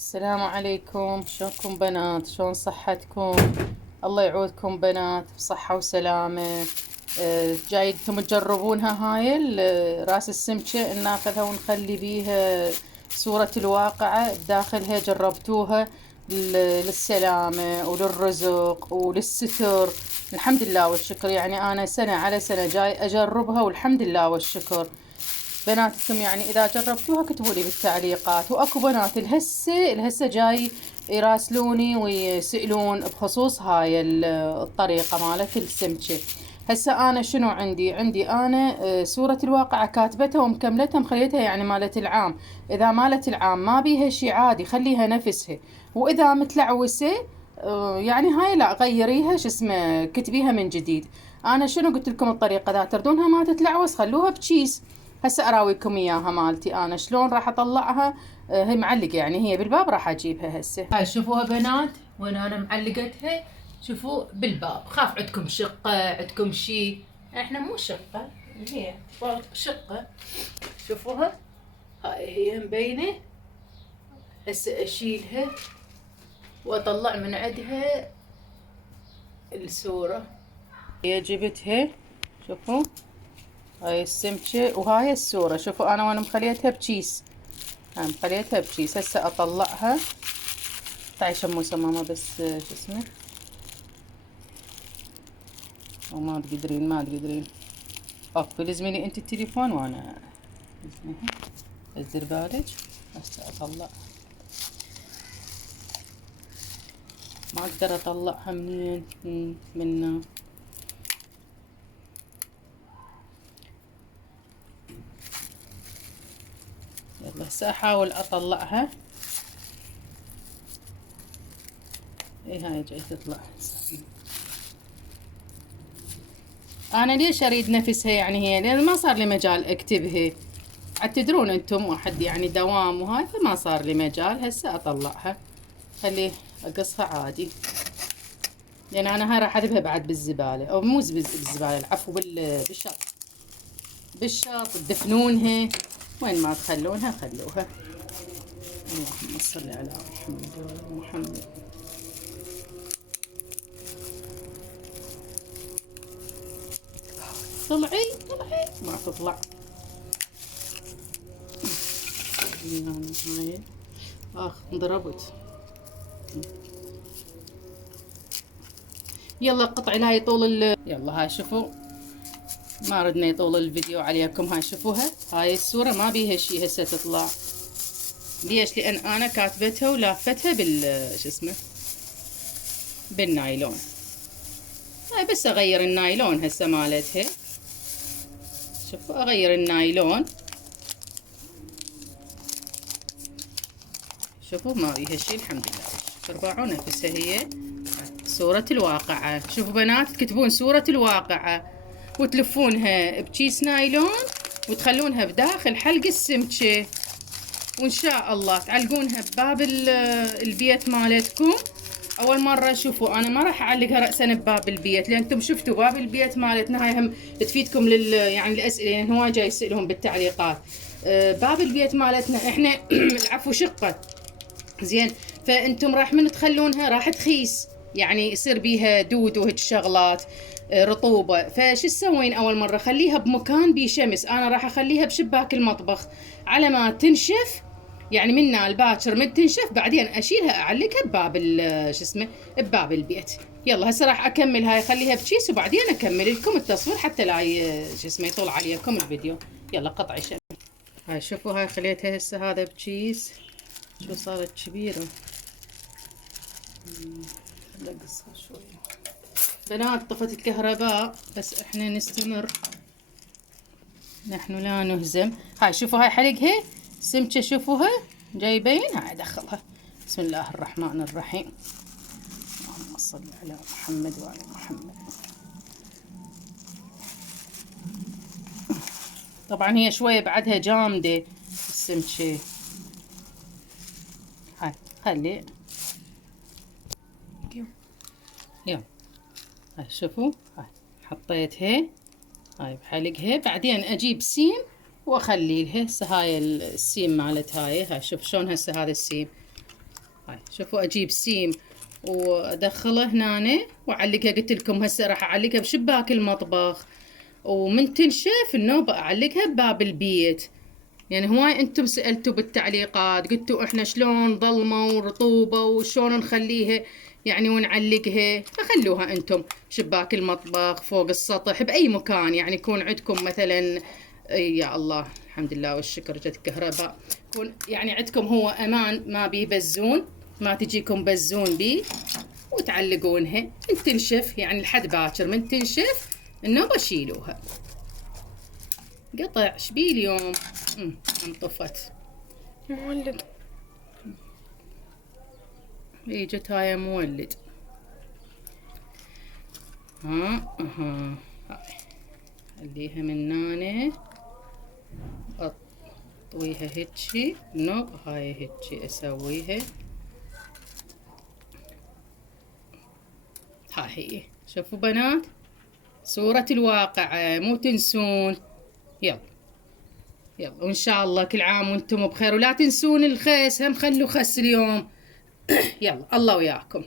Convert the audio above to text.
السلام عليكم، شلونكم بنات؟ شلون صحتكم؟ الله يعودكم بنات بصحة وسلامة. جاي انتم تجربونها هاي راس السمكة، ناخذها ونخلي بيها صورة الواقعة بداخلها. جربتوها للسلامة وللرزق وللستر. الحمد لله والشكر. يعني أنا سنة على سنة جاي أجربها والحمد لله والشكر. بناتكم يعني إذا جربتوها كتبوا لي بالتعليقات. وأكو بنات الهسه جاي يراسلوني ويسألون بخصوص هاي الطريقة مالت السمكة. هسه أنا شنو عندي أنا صورة الواقعة كاتبتها ومكملتها مخليتها يعني مالت العام. إذا مالت العام ما بيها شي عادي خليها نفسها، وإذا متلعوسة يعني هاي لا غيريها شو اسمه كتبيها من جديد. أنا شنو قلت لكم الطريقة؟ إذا تردونها ما تتلعوس خلوها بكيس. هسه اراويكم اياها مالتي انا شلون راح اطلعها. هي معلقه يعني هي بالباب، راح اجيبها هسه. هاي شوفوها بنات وين انا معلقتها. شوفوا بالباب. خاف عندكم شقه عندكم شي، احنا مو شقه، هي شقه. شوفوها هاي هي مبينه. هسه اشيلها واطلع من عندها الصوره. هي جبتها. شوفوا هاي السمكة وهاي الصورة. شوفوا أنا وأنا مخليتها بكيس، أنا مخليتها بكيس. هسه أطلعها. تعي شموسة ماما بس شو اسمه، وما تقدرين أوكي. لزميلي أنت التليفون وأنا بس دير بالك. هسه أطلع، ما أقدر أطلعها منه. يلا هسه أحاول أطلعها. إيه هاي جاي تطلع. أنا ليش أريد نفسها يعني هي؟ لأن ما صار لي مجال أكتبها. تدرون انتم واحد يعني دوام وهاي، فما صار لي مجال. هسه اطلعها خليه اقصها عادي، لان انا هاي راح اذبها بعد بالزباله، او مو بالزباله العفو بالشط. بالشط تدفنونها وين ما تخلونها خلوها. اللهم صل على محمد وعلى محمد. طلعي ما تطلع. هاي انضربت. يلا قطعي لا يطول يلا هاي شوفوا، ما ردنا يطول الفيديو عليكم. هاي شوفوها هاي الصورة ما بيها شي هسه تطلع. ليش؟ لان انا كاتبتها ولافتها شو اسمه بالنايلون. هاي بس اغير النايلون هسه مالتها. شوفوا اغير النايلون. شوفوا ما بيها شي الحمد لله. تربعوا نفسها هي صورة الواقعة. شوفوا بنات تكتبون صورة الواقعة وتلفونها بكيس نايلون وتخلونها بداخل حلق السمكة، وان شاء الله تعلقونها بباب البيت مالتكم. اول مره شوفوا انا ما راح اعلقها راسا بباب البيت، لان انتم شفتوا باب البيت مالتنا هاي هم تفيدكم يعني الاسئله، لان هواي جاي يسالهم بالتعليقات. باب البيت مالتنا احنا العفو شقه زين، فانتم راح من تخلونها راح تخيس، يعني يصير بيها دود وهيك شغلات رطوبه. فش تسوين اول مره؟ خليها بمكان بيه شمس. انا راح اخليها بشباك المطبخ على ما تنشف، يعني منا الباكر من تنشف بعدين اشيلها اعلقها بباب شو اسمه بباب البيت. يلا هسه راح اكمل هاي، خليها بكيس وبعدين اكمل لكم التصوير حتى لا شو اسمه يطول عليكم الفيديو. يلا قطعي شمس. هاي شوفوا هاي خليتها هسه هذا بكيس. شو صارت كبيرة. نقصها شوي. بنات طفت الكهرباء بس احنا نستمر، نحن لا نهزم. هاي شوفوا هاي حلقها سمكة. شوفوها جاي يبين. هاي ادخلها. بسم الله الرحمن الرحيم. اللهم صل على محمد وعلى محمد. طبعا هي شوية بعدها جامدة السمكة. هاي خلي يلا. هاي شوفوا هاي حطيتها هاي بحلقها. بعدين اجيب سيم واخلي لها. هسه هاي السيم مالت هاي شوف شلون هسه هذا السيم هاي شوفوا اجيب سيم وادخله هنا واعلقها. قلت لكم هسه راح اعلقها بشباك المطبخ، ومن تنشف النوبة اعلقها بباب البيت. يعني هواي انتم سألتوا بالتعليقات قلتوا احنا شلون ظلمة ورطوبة وشلون نخليها يعني ونعلقها. فخلوها انتم شباك المطبخ، فوق السطح، باي مكان يعني يكون عندكم مثلا. يا الله الحمد لله والشكر جت كهرباء. يكون يعني عندكم هو امان، ما بيه بزون، ما تجيكم بزون بيه، وتعلقونها من تنشف يعني لحد باكر. من تنشف النوبة شيلوها. قطع شبيه اليوم انطفت مولد. اجت هاي مولد. هاي خليها من هنا، اطويها هيجي نوب. هاي هيجي اسويها. هاي هي شوفوا بنات صورة الواقع، مو تنسون. يلا يلا، وان شاء الله كل عام وانتم بخير، ولا تنسون الخس، هم خلوا خس اليوم. يلا الله وياكم.